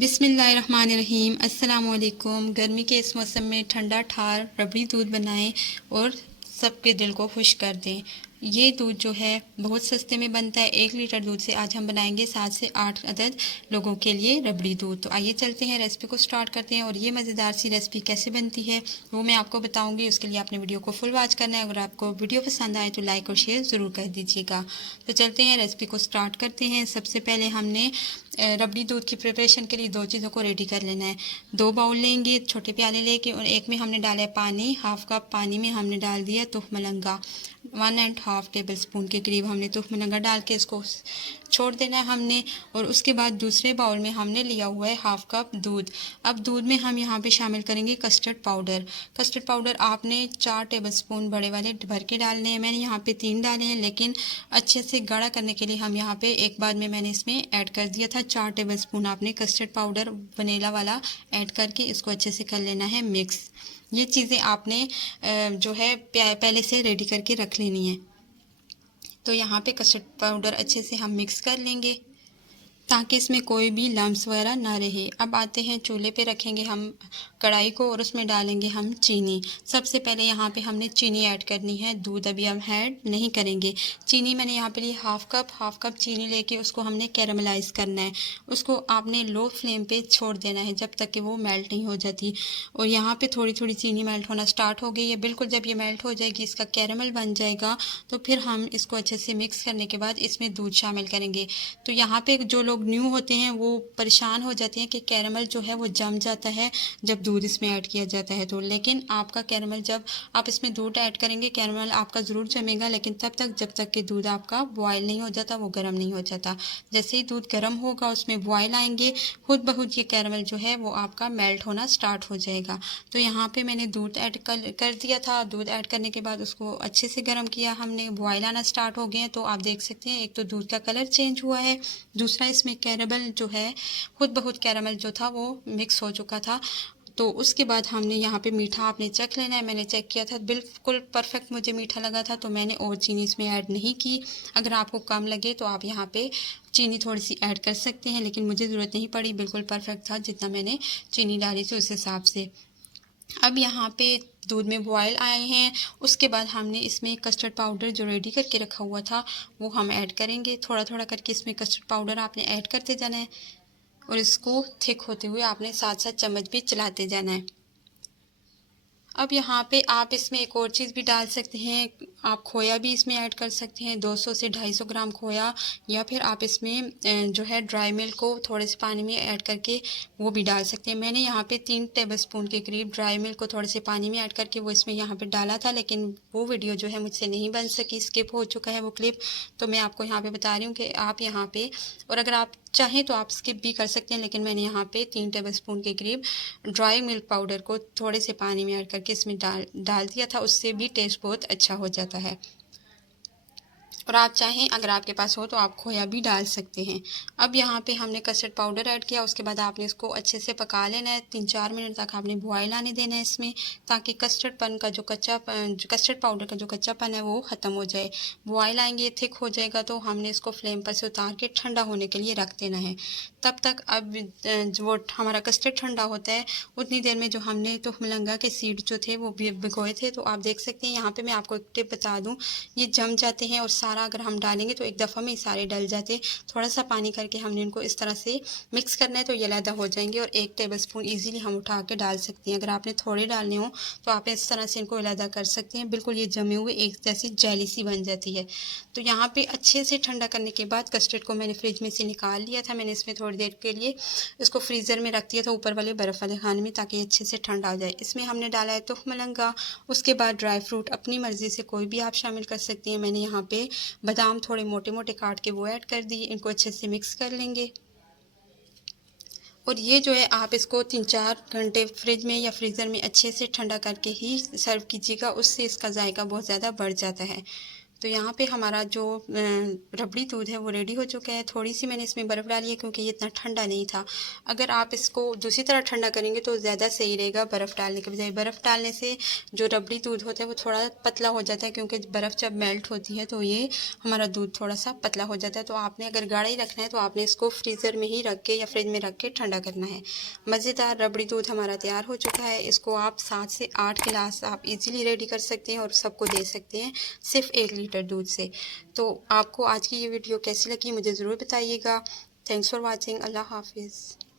बिस्मिल्लाहिर्रहमानिर्रहीम। अस्सलामुअलैकुम। गर्मी के इस मौसम में ठंडा ठार रबड़ी दूध बनाएं और सबके दिल को खुश कर दें। ये दूध जो है बहुत सस्ते में बनता है। 1 लीटर दूध से आज हम बनाएंगे 7 से 8 अदद लोगों के लिए रबड़ी दूध। तो आइए चलते हैं, रेसिपी को स्टार्ट करते हैं। और ये मज़ेदार सी रेसिपी कैसे बनती है वो मैं आपको बताऊंगी। उसके लिए आपने वीडियो को फुल वॉच करना है। अगर आपको वीडियो पसंद आए तो लाइक और शेयर ज़रूर कर दीजिएगा। तो चलते हैं, रेसिपी को स्टार्ट करते हैं। सबसे पहले हमने रबड़ी दूध की प्रिपरेशन के लिए 2 चीज़ों को रेडी कर लेना है। 2 बाउल लेंगे छोटे प्याले लेके, और एक में हमने डाला है पानी। हाफ कप पानी में हमने डाल दिया तुखमलंगा। 1.5 टेबल स्पून के करीब हमने तुखमलंगा डाल के इसको छोड़ देना है हमने। और उसके बाद दूसरे बाउल में हमने लिया हुआ है हाफ कप दूध। अब दूध में हम यहाँ पे शामिल करेंगे कस्टर्ड पाउडर। कस्टर्ड पाउडर आपने 4 टेबल स्पून बड़े वाले भर के डालने हैं। मैंने यहाँ पे 3 डाले हैं, लेकिन अच्छे से गाढ़ा करने के लिए हम यहाँ पे एक बाद में मैंने इसमें ऐड कर दिया था। 4 टेबल स्पून आपने कस्टर्ड पाउडर वनीला वाला ऐड करके इसको अच्छे से कर लेना है मिक्स। ये चीज़ें आपने जो है पहले से रेडी करके रख लेनी है। तो यहाँ पे कस्टर्ड पाउडर अच्छे से हम मिक्स कर लेंगे ताकि इसमें कोई भी लम्स वगैरह ना रहे। अब आते हैं, चूल्हे पे रखेंगे हम कढ़ाई को और उसमें डालेंगे हम चीनी। सबसे पहले यहाँ पे हमने चीनी ऐड करनी है, दूध अभी हम ऐड नहीं करेंगे। चीनी मैंने यहाँ पे ली हाफ कप चीनी लेके उसको हमने कैरामलाइज करना है। उसको आपने लो फ्लेम पे छोड़ देना है जब तक कि वो मेल्ट नहीं हो जाती। और यहाँ पे थोड़ी थोड़ी चीनी मेल्ट होना स्टार्ट हो गई है। बिल्कुल जब ये मेल्ट हो जाएगी, इसका कैरामल बन जाएगा, तो फिर हम इसको अच्छे से मिक्स करने के बाद इसमें दूध शामिल करेंगे। तो यहाँ पे जो लोग न्यू होते हैं वो परेशान हो जाते हैं कि कैरामल जो है वो जम जाता है जब दूध इसमें ऐड किया जाता है। तो लेकिन आपका कैरामल, जब आप इसमें दूध ऐड करेंगे, कैरामल आपका ज़रूर जमेगा, लेकिन तब तक जब तक कि दूध आपका बॉयल नहीं हो जाता, वो गर्म नहीं हो जाता। जैसे ही दूध गर्म होगा, उसमें बॉयल आएंगे, खुद ब खुद ये कैरामल जो है वो आपका मेल्ट होना स्टार्ट हो जाएगा। तो यहाँ पे मैंने दूध ऐड कर दिया था। दूध ऐड करने के बाद उसको अच्छे से गर्म किया हमने, बॉयल आना स्टार्ट हो गए हैं। तो आप देख सकते हैं, एक तो दूध का कलर चेंज हुआ है, दूसरा इसमें कैरामल जो है खुद ब खुद कैरामल जो था वो मिक्स हो चुका था। तो उसके बाद हमने यहाँ पे मीठा आपने चख लेना है। मैंने चेक किया था, बिल्कुल परफेक्ट मुझे मीठा लगा था, तो मैंने और चीनी इसमें ऐड नहीं की। अगर आपको कम लगे तो आप यहाँ पे चीनी थोड़ी सी ऐड कर सकते हैं, लेकिन मुझे ज़रूरत नहीं पड़ी, बिल्कुल परफेक्ट था जितना मैंने चीनी डाली थी उस हिसाब से। अब यहाँ पे दूध में बॉयल आए हैं। उसके बाद हमने इसमें कस्टर्ड पाउडर जो रेडी करके रखा हुआ था वो हम ऐड करेंगे। थोड़ा थोड़ा करके इसमें कस्टर्ड पाउडर आपने ऐड करते जाना है और इसको थिक होते हुए आपने साथ साथ चम्मच भी चलाते जाना है। अब यहाँ पे आप इसमें एक और चीज़ भी डाल सकते हैं, आप खोया भी इसमें ऐड कर सकते हैं, 200 से 250 ग्राम खोया, या फिर आप इसमें जो है ड्राई मिल्क को थोड़े से पानी में ऐड करके वो भी डाल सकते हैं। मैंने यहाँ पे 3 टेबलस्पून के करीब ड्राई मिल्क को थोड़े से पानी में ऐड करके वो इसमें यहाँ पे डाला था, लेकिन वो वीडियो जो है मुझसे नहीं बन सकी, स्किप हो चुका है वो क्लिप। तो मैं आपको यहाँ पे बता रही हूँ कि आप यहाँ पे, और अगर आप चाहें तो आप स्किप भी कर सकते हैं, लेकिन मैंने यहाँ पे 3 टेबलस्पून के करीब ड्राई मिल्क पाउडर को थोड़े से पानी में ऐड करके इसमें डाल दिया था। उससे भी टेस्ट बहुत अच्छा हो जाता है। और आप चाहें, अगर आपके पास हो तो आप खोया भी डाल सकते हैं। अब यहाँ पे हमने कस्टर्ड पाउडर ऐड किया। उसके बाद आपने इसको अच्छे से पका लेना है, 3-4 मिनट तक आपने बॉयल आने देना है इसमें, ताकि कस्टर्ड पाउडर का जो कच्चापन है वो ख़त्म हो जाए। बॉयल आएंगे, थिक हो जाएगा, तो हमने इसको फ्लेम पर से उतार के ठंडा होने के लिए रख देना है। तब तक अब वो हमारा कस्टर्ड ठंडा होता है, उतनी देर में जो हमने तुखमलंगा के सीड जो थे वो भिगोए थे, तो आप देख सकते हैं यहाँ पे मैं आपको एक टिप बता दूँ, ये जम जाते हैं और सारा अगर हम डालेंगे तो एक दफ़ा में ही सारे डल जाते। थोड़ा सा पानी करके हमने इनको इस तरह से मिक्स करना है, तो ये अलग हो जाएंगे। और 1 टेबलस्पून ईजिली हम उठा के डाल सकते हैं। अगर आपने थोड़े डालने हो तो आप इस तरह से इनको अलग कर सकते हैं। बिल्कुल ये जमे हुए एक जैसी जेली सी बन जाती है। तो यहाँ पे अच्छे से ठंडा करने के बाद कस्टर्ड को मैंने फ्रिज में से निकाल लिया था। मैंने इसमें थोड़ी देर के लिए इसको फ्रीज़र में रख दिया था, ऊपर वाले बर्फ़ वाले खाने में, ताकि अच्छे से ठंडा हो जाए। इसमें हमने डाला है तुखमलंगा। उसके बाद ड्राई फ्रूट अपनी मर्ज़ी से कोई भी आप शामिल कर सकती हैं। मैंने यहाँ पे बादाम थोड़े मोटे मोटे काट के वो ऐड कर दिए। इनको अच्छे से मिक्स कर लेंगे। और ये जो है आप इसको 3-4 घंटे फ्रिज में या फ्रीज़र में अच्छे से ठंडा करके ही सर्व कीजिएगा, उससे इसका जायका बहुत ज़्यादा बढ़ जाता है। तो यहाँ पे हमारा जो रबड़ी दूध है वो रेडी हो चुका है। थोड़ी सी मैंने इसमें बर्फ़ डाली है क्योंकि ये इतना ठंडा नहीं था। अगर आप इसको दूसरी तरह ठंडा करेंगे तो ज़्यादा सही रहेगा बर्फ़ डालने के बजाय। बर्फ़ डालने से जो रबड़ी दूध होता है वो थोड़ा पतला हो जाता है, क्योंकि बर्फ़ जब मेल्ट होती है तो ये हमारा दूध थोड़ा सा पतला हो जाता है। तो आपने अगर गाढ़ा ही रखना है तो आपने इसको फ्रीज़र में ही रख के या फ्रिज में रख के ठंडा करना है। मज़ेदार रबड़ी दूध हमारा तैयार हो चुका है। इसको आप 7 से 8 गिलास आप इजीली रेडी कर सकते हैं और सबको दे सकते हैं सिर्फ 1 लीटर दूध से। तो आपको आज की ये वीडियो कैसी लगी मुझे ज़रूर बताइएगा। Thanks for watching. अल्लाह हाफिज़।